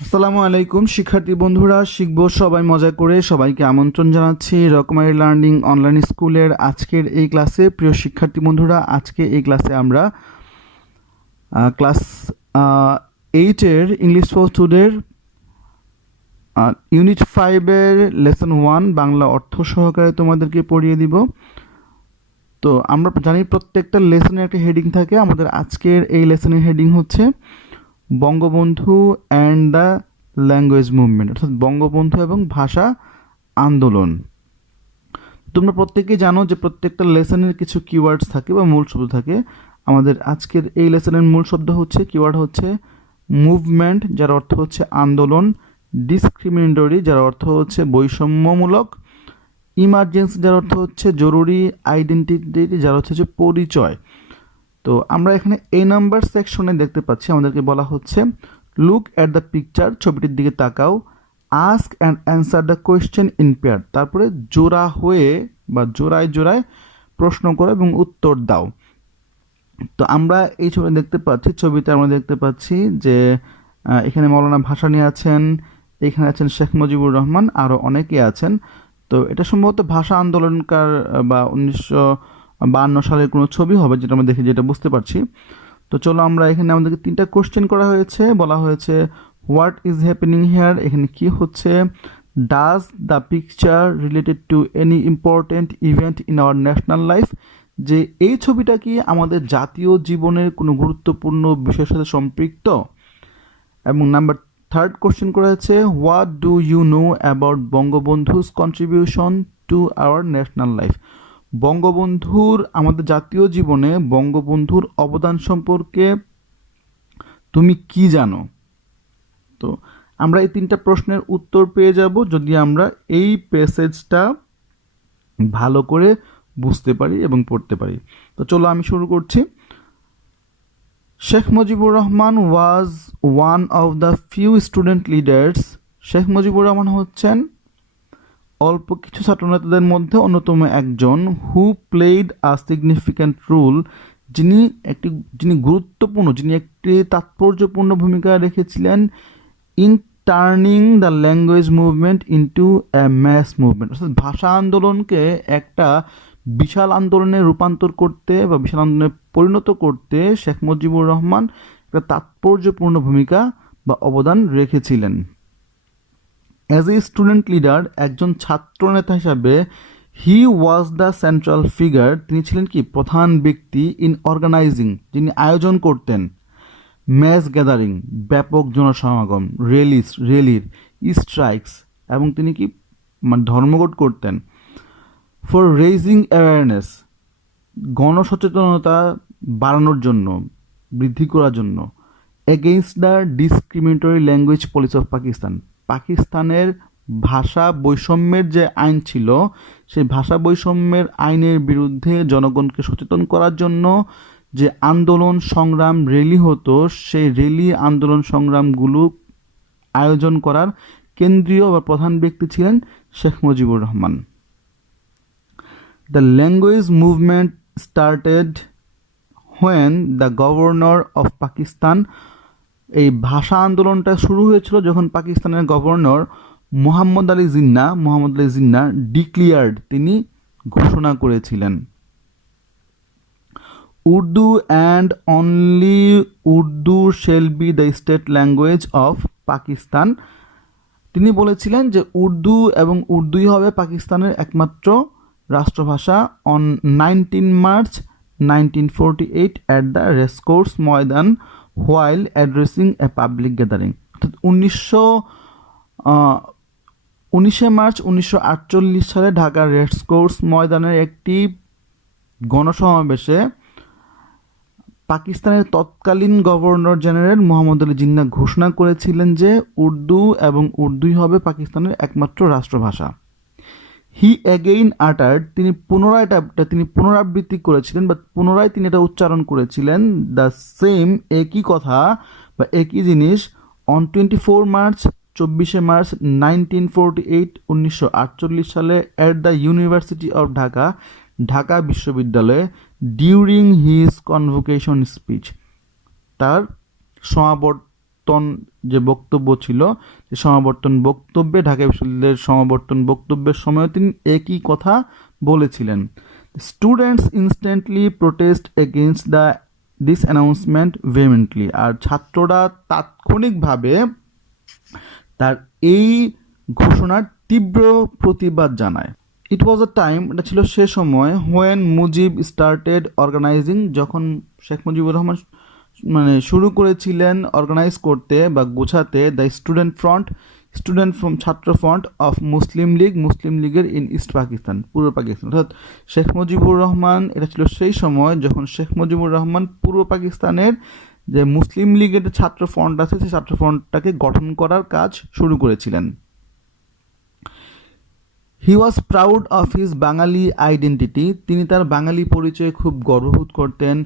আসসালামু আলাইকুম শিক্ষার্থী বন্ধুরা, শিখবো সবাই মজা করে। সবাইকে আমন্ত্রণ জানাচ্ছি রকমারি লার্নিং অনলাইন স্কুলের আজকের এই ক্লাসে। প্রিয় শিক্ষার্থী বন্ধুরা, আজকে এই ক্লাসে আমরা ক্লাস 8-এর ইংলিশ ফর টুডের ইউনিট 5-এর লেসন 1 বাংলা অর্থ সহকারে তোমাদেরকে পড়িয়ে দিব। তো আমরা জানি প্রত্যেকটা লেসনের একটা হেডিং থাকে। আমাদের আজকের এই লেসনের হেডিং হচ্ছে Bangabandhu and the language movement, অর্থাৎ বঙ্গবন্ধু এবং ভাষা আন্দোলন। তোমরা প্রত্যেকেই জানো যে প্রত্যেকটা লেসনের কিছু কিওয়ার্ডস থাকে বা মূল শব্দ থাকে। আমাদের আজকের এই লেসনের মূল শব্দ হচ্ছে, কিওয়ার্ড হচ্ছে মুভমেন্ট, যার অর্থ হচ্ছে আন্দোলন; ডিসক্রিমিনেটরি, যার অর্থ হচ্ছে বৈষম্যমূলক; ইমার্জেন্সি, যার অর্থ হচ্ছে জরুরি; আইডেন্টিটি, যার অর্থ হচ্ছে পরিচয়। তো আমরা এখানে এই নাম্বার সেকশনে দেখতে পাচ্ছি আমাদেরকে বলা হচ্ছে লুক অ্যাট দ্য পিকচার, ছবিটির দিকে তাকাও; ask and answer the question in pair, তারপরে জোড়া হয়ে বা জোড়ায় জোড়ায় প্রশ্ন করো এবং উত্তর দাও। তো আমরা এই ছবি দেখতে পাচ্ছি, ছবিতে আমরা দেখতে পাচ্ছি যে এখানে মৌলানা ভাসানী আছেন, এখানে আছেন শেখ মুজিবুর রহমান, আরও অনেকে আছেন। তো এটা সম্ভবত ভাষা আন্দোলনকার বা 1952 সালের কোনো ছবি হবে, যেটা আমরা দেখে যেটা বুঝতে পারছি। তো চলো আমরা এখানে আমাদেরকে 3টা কোশ্চেন করা হয়েছে। বলা হয়েছে হোয়াট ইজ হ্যাপেনিং হিয়ার, এখানে কি হচ্ছে; does the picture related to any important event in our national life, যে এই ছবিটা কি আমাদের জাতীয় জীবনের কোনো গুরুত্বপূর্ণ বিষয়ের সাথে সম্পৃক্ত। এবং নাম্বার 3rd কোশ্চেন করা হয়েছে what do you know about Bangabandhu's contribution to our national life, বঙ্গবন্ধুর, আমাদের জাতীয় জীবনে বঙ্গবন্ধুর অবদান সম্পর্কে তুমি কি জানো। তো আমরা এই 3টা প্রশ্নের উত্তর পেয়ে যাব যদি আমরা এই প্যাসেজটা ভালো করে বুঝতে পারি এবং পড়তে পারি। তো চলো আমি শুরু করছি। Sheikh Mujibur Rahman was one of the few student leaders, Sheikh Mujibur Rahman হচ্ছেন অল্প কিছু ছাত্রনেতাদের মধ্যে অন্যতম একজন, who played a significant role, যিনি গুরুত্বপূর্ণ, যিনি একটি তাৎপর্যপূর্ণ ভূমিকা রেখেছিলেন in turning the language movement into a mass movement, অর্থাৎ ভাষা আন্দোলনকে একটা বিশাল আন্দোলনে রূপান্তর করতে বা বিশাল আন্দোলনে পরিণত করতে শেখ মুজিবুর রহমান একটা তাৎপর্যপূর্ণ ভূমিকা বা অবদান রেখেছিলেন। অ্যাজ এ স্টুডেন্ট লিডার, একজন ছাত্রনেতা হিসাবে, হি ওয়াজ দ্য সেন্ট্রাল ফিগার, তিনি ছিলেন কি প্রধান ব্যক্তি, ইন অর্গানাইজিং, যিনি আয়োজন করতেন; ম্যাস গ্যাদারিং, ব্যাপক জনসমাগম; রেলির, স্ট্রাইকস, এবং তিনি কি ধর্মঘট করতেন; ফর রেইজিং অ্যাওয়ারনেস, গণসচেতনতা বাড়ানোর জন্য, বৃদ্ধি করার জন্য; against the discriminatory language policy of Pakistan, পাকিস্তানের ভাষা বৈষম্যের যে আইন ছিল সেই ভাষা বৈষম্যের আইনের বিরুদ্ধে জনগণকে সচেতন করার জন্য যে আন্দোলন সংগ্রাম র্যালি হতো, সেই র্যালি আন্দোলন সংগ্রামগুলো আয়োজন করার কেন্দ্রীয় বা প্রধান ব্যক্তি ছিলেন Sheikh Mujibur Rahman. The language movement started when the governor of Pakistan, এই ভাষা আন্দোলনটা শুরু হয়েছিল যখন পাকিস্তানের গভর্নর মোহাম্মদ আলী জিন্নাহ ডিক্লিয়ার্ড, তিনি ঘোষণা করেছিলেন। Urdu and only Urdu shall be the state language of Pakistan, তিনি বলেছিলেন যে উর্দু এবং উর্দুই হবে পাকিস্তানের একমাত্র রাষ্ট্রভাষা। On 19 March 1948 at the racecourse Maidan while addressing a public gathering, অর্থাৎ 19 মার্চ 1948 সালে ঢাকার রেসকোর্স ময়দানের একটি গণসমাবেশে পাকিস্তানের তৎকালীন গভর্নর জেনারেল মোহাম্মদ আলী জিন্নাহ ঘোষণা করেছিলেন যে উর্দু এবং উর্দুই হবে পাকিস্তানের একমাত্র রাষ্ট্রভাষা। হি অ্যাগেইন আটার্ড, তিনি পুনরাবৃত্তি করেছিলেন বা পুনরায় তিনি এটা উচ্চারণ করেছিলেন, দ্য সেম, একই কথা বা একই জিনিস, অন 24 মার্চ 1948 1948 সালে at the university of Dhaka বিশ্ববিদ্যালয়ে, ডিউরিং হিজ কনভোকেশন স্পিচ, তার সমাবর্তন সমাবর্তন যে বক্তব্য ছিল, যে সমাবর্তন বক্তব্যে ঢাকা বিশ্ববিদ্যালয়ের সমাবর্তন বক্তব্যের সময়ও তিনি একই কথা বলেছিলেন। Students instantly protest against this announcement vehemently. আর ছাত্ররা তাৎক্ষণিকভাবে তার এই ঘোষণার তীব্র প্রতিবাদ জানায়। ইট ওয়াজ আ টাইম, এটা ছিল সে সময়, হোয়েন মুজিব স্টার্টেড অর্গানাইজিং, যখন শেখ মুজিবুর রহমান শুরু করেছিলেন অর্গানাইজ করতে বা গোছাতে দ্য ছাত্র ফ্রন্ট অফ মুসলিম লীগের ইন ইস্ট পাকিস্তান, পূর্ব পাকিস্তান। অর্থাৎ শেখ মুজিবুর রহমান, এটা ছিল সেই সময় যখন শেখ মুজিবুর রহমান পূর্ব পাকিস্তানের যে মুসলিম লীগের ছাত্র ফ্রন্ট আছে, সেই ছাত্র ফ্রন্টটাকে গঠন করার কাজ শুরু করেছিলেন। He was proud of his Bengali identity, তিনি তার বাঙালি পরিচয়ে খুব গর্ববোধ করতেন।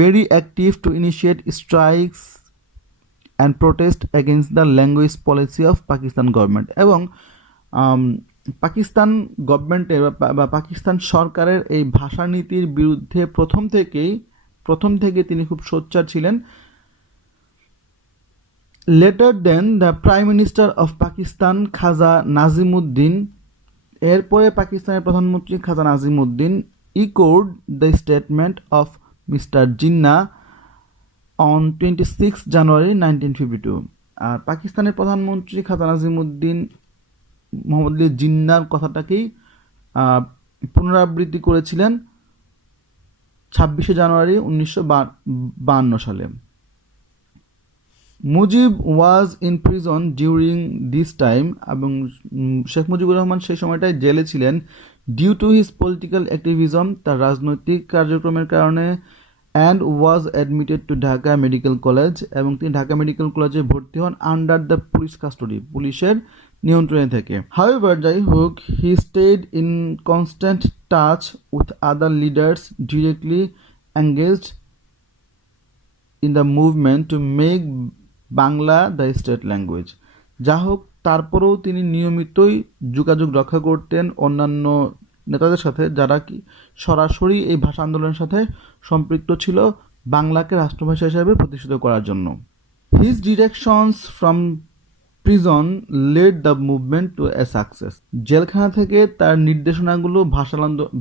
Very active to initiate strikes and protest against the language policy of Pakistan government, এবং পাকিস্তান গভর্নমেন্টের বা পাকিস্তান সরকারের এই ভাষানীতির বিরুদ্ধে প্রথম থেকে তিনি খুব সোচ্চার ছিলেন। Later then the prime minister of Pakistan Khawaja Nazimuddin, এরপরে পাকিস্তানের প্রধানমন্ত্রী খাজা Nazimuddin echoed the statement of Mr. Jinnah on 26 January 1952। আর পাকিস্তানের প্রধানমন্ত্রী খাজা নাজিমুদ্দিন মোহাম্মদ আলী জিন্নার কথাটাকেই পুনরাবৃত্তি করেছিলেন 26শে জানুয়ারি 1952 সালে। Mujib was in prison during this time, এবং শেখ মুজিবুর রহমান সেই সময়টায় জেলে ছিলেন due to his political activism, তার রাজনৈতিক কার্যক্রমের কারণে, and was admitted to Dhaka medical college, এবং তিনি ঢাকা মেডিকেল কলেজে ভর্তি হন আন্ডার দ্য পুলিশ কাস্টডি, পুলিশের নিয়ন্ত্রণে থেকে। হাউএভার, যাই হোক, he stayed in constant touch with other leaders directly engaged in the movement to make Bangla the state language. যা হোক, তারপরেও তিনি নিয়মিতই যোগাযোগ রক্ষা করতেন অন্যান্য নেতাদের সাথে, যারা কি সরাসরি এই ভাষা আন্দোলনের সাথে সম্পৃক্ত ছিল বাংলাকে রাষ্ট্রভাষা হিসেবে প্রতিষ্ঠিত করার জন্য। His directions from prison led the movement to a success. জেলখানা থেকে তার নির্দেশনাগুলো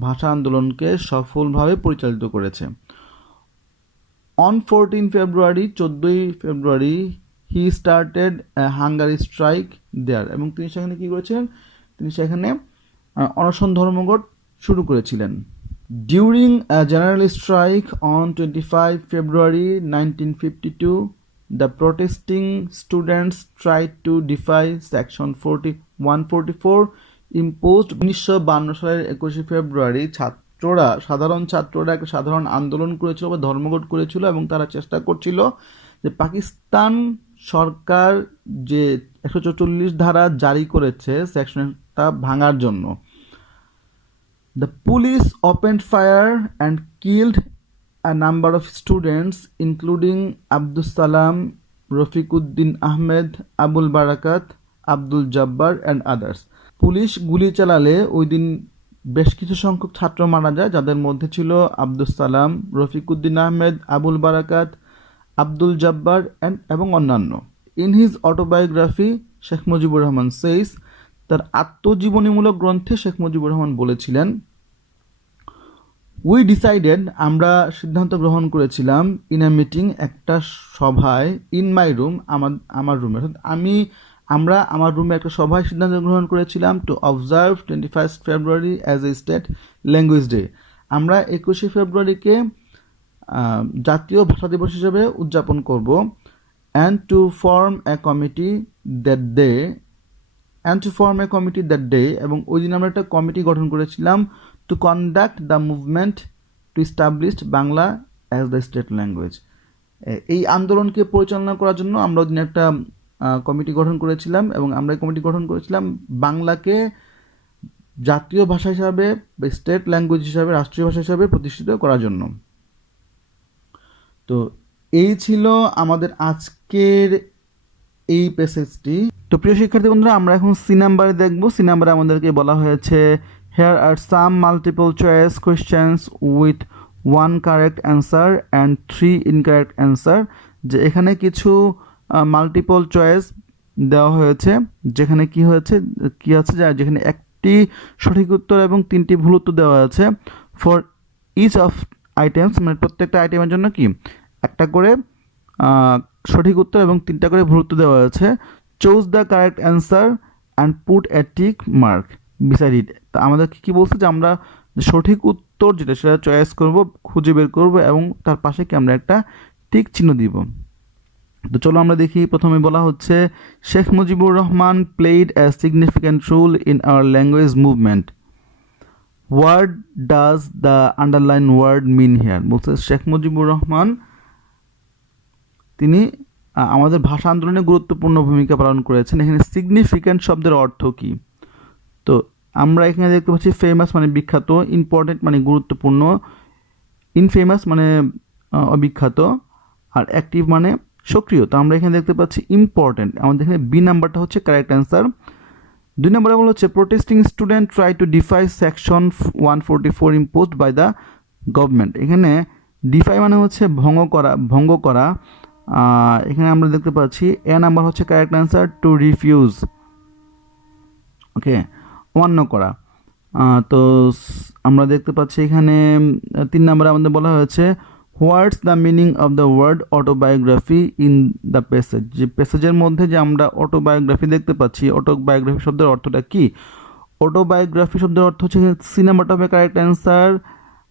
ভাষা আন্দোলনকে সফলভাবে পরিচালিত করেছে। On 14 February he started hunger strike there, এবং তিনি সেখানে কী করেছিলেন, তিনি সেখানে অনশন ধর্মঘট শুরু করেছিলেন। During general strike on 25 February 1952, the protesting students tried to defy section 144 imposed. 1952 সালের 21শে ফেব্রুয়ারি সাধারণ ছাত্ররা একটা সাধারণ আন্দোলন করেছিল বা ধর্মঘট করেছিল, এবং তারা চেষ্টা করছিল যে পাকিস্তান সরকার যে 144 ধারা জারি করেছে সেকশনটা ভাঙার জন্য। The police opened fire and killed a number of students including Abdus Salam, Rafiquddin Ahmed, Abul Barakat, Abdul Jabbar and others। Police গুলি চালালে ওই দিন বেশ কিছু সংখ্যক ছাত্র মারা যায়, যাদের মধ্যে ছিল আব্দুস সালাম, রফিকুদ্দিন আহমেদ, আবুল বারাকাত, আব্দুল জব্বার এবং অন্যান্য। In his autobiography Sheikh Mujibur Rahman says, তার আত্মজীবনীমূলক গ্রন্থে শেখ মুজিবুর রহমান বলেছিলেন, উই ডিসাইডেড, আমরা সিদ্ধান্ত গ্রহণ করেছিলাম, ইন এ মিটিং, একটা সভায়, ইন মাই রুম, আমার রুমে, অর্থাৎ আমরা আমার রুমে একটা সভায় সিদ্ধান্ত গ্রহণ করেছিলাম, to observe 21 February as a state language day, আমরা 21শে ফেব্রুয়ারিকে জাতীয় ভাষা দিবস হিসেবে উদযাপন করব। And to form a committee that day, এবং ওই দিন আমরা একটা কমিটি গঠন করেছিলাম, to conduct the movement to establish Bangla as the state language. এই আন্দোলনকে পরিচালনা করার জন্য আমরা ওই দিন একটা কমিটি গঠন করেছিলাম, এবং আমরা এই কমিটি গঠন করেছিলাম বাংলাকে জাতীয় ভাষা হিসাবে বা স্টেট ল্যাঙ্গুয়েজ হিসাবে, রাষ্ট্রীয় ভাষা হিসাবে প্রতিষ্ঠিত করার জন্য। তো এই ছিল আমাদের আজকের এই প্যাসেজটি। তো প্রিয় শিক্ষার্থী বন্ধুরা, আমরা এখন সি নাম্বারে দেখব। সি নাম্বারে আমাদেরকে বলা হয়েছে, here are some multiple choice questions with 1 correct answer and 3 incorrect answer. যে এখানে কিছু মাল্টিপল চয়েস দেওয়া হয়েছে, যেখানে কি হয়েছে কি আছে যেখানে একটি সঠিক উত্তর এবং 3টি ভুল উত্তর দেওয়া আছে। ফর ইচ অফ আইটেমস, মানে প্রত্যেকটা আইটেমের জন্য কি একটা করে সঠিক উত্তর এবং 3টা করে ভুল উত্তর দেওয়া আছে। Choose the correct answer and put a tick mark beside it. তা আমাদের কি বলছে যে আমরা সঠিক উত্তর যেটা সেটা চয়েস করব, খুঁজে বের করব এবং তার পাশে কি আমরা একটা টিক চিহ্ন দিব। তো চলো আমরা দেখি। প্রথমে বলা হচ্ছে Sheikh Mujibur Rahman played a significant role in our language movement. What does the underline word mean here? বলছে শেখ মুজিবুর রহমান তিনি আমাদের ভাষা আন্দোলনে গুরুত্বপূর্ণ ভূমিকা পালন করেছেন। এখানে সিগনিফিক্যান্ট শব্দের অর্থ কি? তো আমরা এখানে দেখতে পাচ্ছি ফেমাস মানে বিখ্যাত, ইম্পর্টেন্ট মানে গুরুত্বপূর্ণ, ইনফেমাস মানে অবিখ্যাত, আর অ্যাক্টিভ মানে সক্রিয়। তো আমরা এখানে দেখতে পাচ্ছি ইম্পর্টেন্ট। আমাদের এখানে বি নাম্বারটা হচ্ছে কারেক্ট অ্যান্সার। 2 নম্বরে বলা হচ্ছে protesting student try to defy section 144 imposed by the government. এখানে ডিফাই মানে হচ্ছে ভঙ্গ করা। এখানে আমরা দেখতে পাচ্ছি এ নাম্বার হচ্ছে correct answer, to refuse, okay, অমান্য করা। তো আমরা দেখতে পাচ্ছি এখানে 3 নম্বরে আমাদের বলা হয়েছে what's the meaning of the word autobiography in the passage. যে প্যাসেজের মধ্যে যে আমরা অটোবায়োগ্রাফি দেখতে পাচ্ছি, অটোবায়োগ্রাফি শব্দের অর্থটা কি? অটোবায়োগ্রাফি শব্দের অর্থ হচ্ছে সি নাম্বারটা হবে correct answer,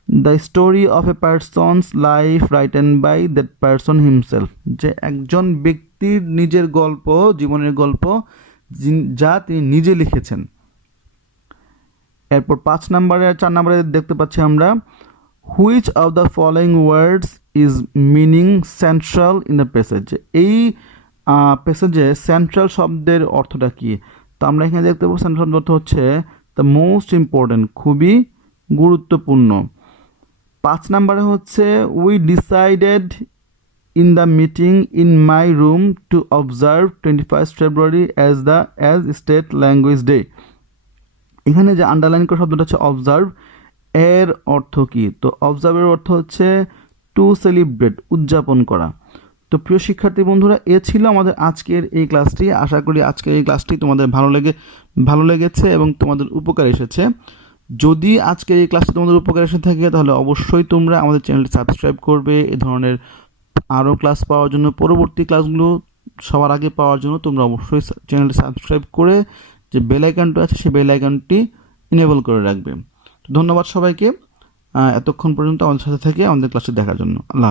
the story of a person's life written by that person himself. যে একজন ব্যক্তির নিজের গল্প, জীবনের গল্প যা তিনি নিজে লিখেছেন। এরপর 5 নম্বরে আর 4 নম্বরে দেখতে পাচ্ছি আমরা which of the following words is meaning central in the passage. এই প্যাসেজে সেন্ট্রাল শব্দের অর্থটা কি? তো আমরা এখানে দেখতে পাবো সেন্ট্রাল শব্দের অর্থ হচ্ছে দ্য মোস্ট ইম্পর্টেন্ট, খুবই গুরুত্বপূর্ণ। 5 নম্বরে হচ্ছে we decided in the meeting in my room two observe 21 February as state language day. এখানে যে আন্ডারলাইন করা শব্দটা হচ্ছে অবজার্ভ, এর অর্থ কি? তো অবজার্ভের অর্থ হচ্ছে টু সেলিব্রেট, উদযাপন করা। তো প্রিয় শিক্ষার্থী বন্ধুরা, এ ছিল আমাদের আজকের এই ক্লাসটি। আশা করি আজকের এই ক্লাসটি তোমাদের ভালো লেগেছে এবং তোমাদের উপকার এসেছে। যদি আজকের এই ক্লাসটি তোমাদের উপকার এসে থাকে তাহলে অবশ্যই তোমরা আমাদের চ্যানেলটি সাবস্ক্রাইব করবে। এ ধরনের আরও ক্লাস পাওয়ার জন্য, পরবর্তী ক্লাসগুলো সবার আগে পাওয়ার জন্য তোমরা অবশ্যই চ্যানেলটি সাবস্ক্রাইব করে যে বেল আইকনটা আছে সেই বেল আইকনটি ইনেবল করে রাখবে। তো ধন্যবাদ সবাইকে এতক্ষণ পর্যন্ত আমাদের সাথে থেকে আমাদের ক্লাসে দেখার জন্য। আল্লাহ হাফেজ।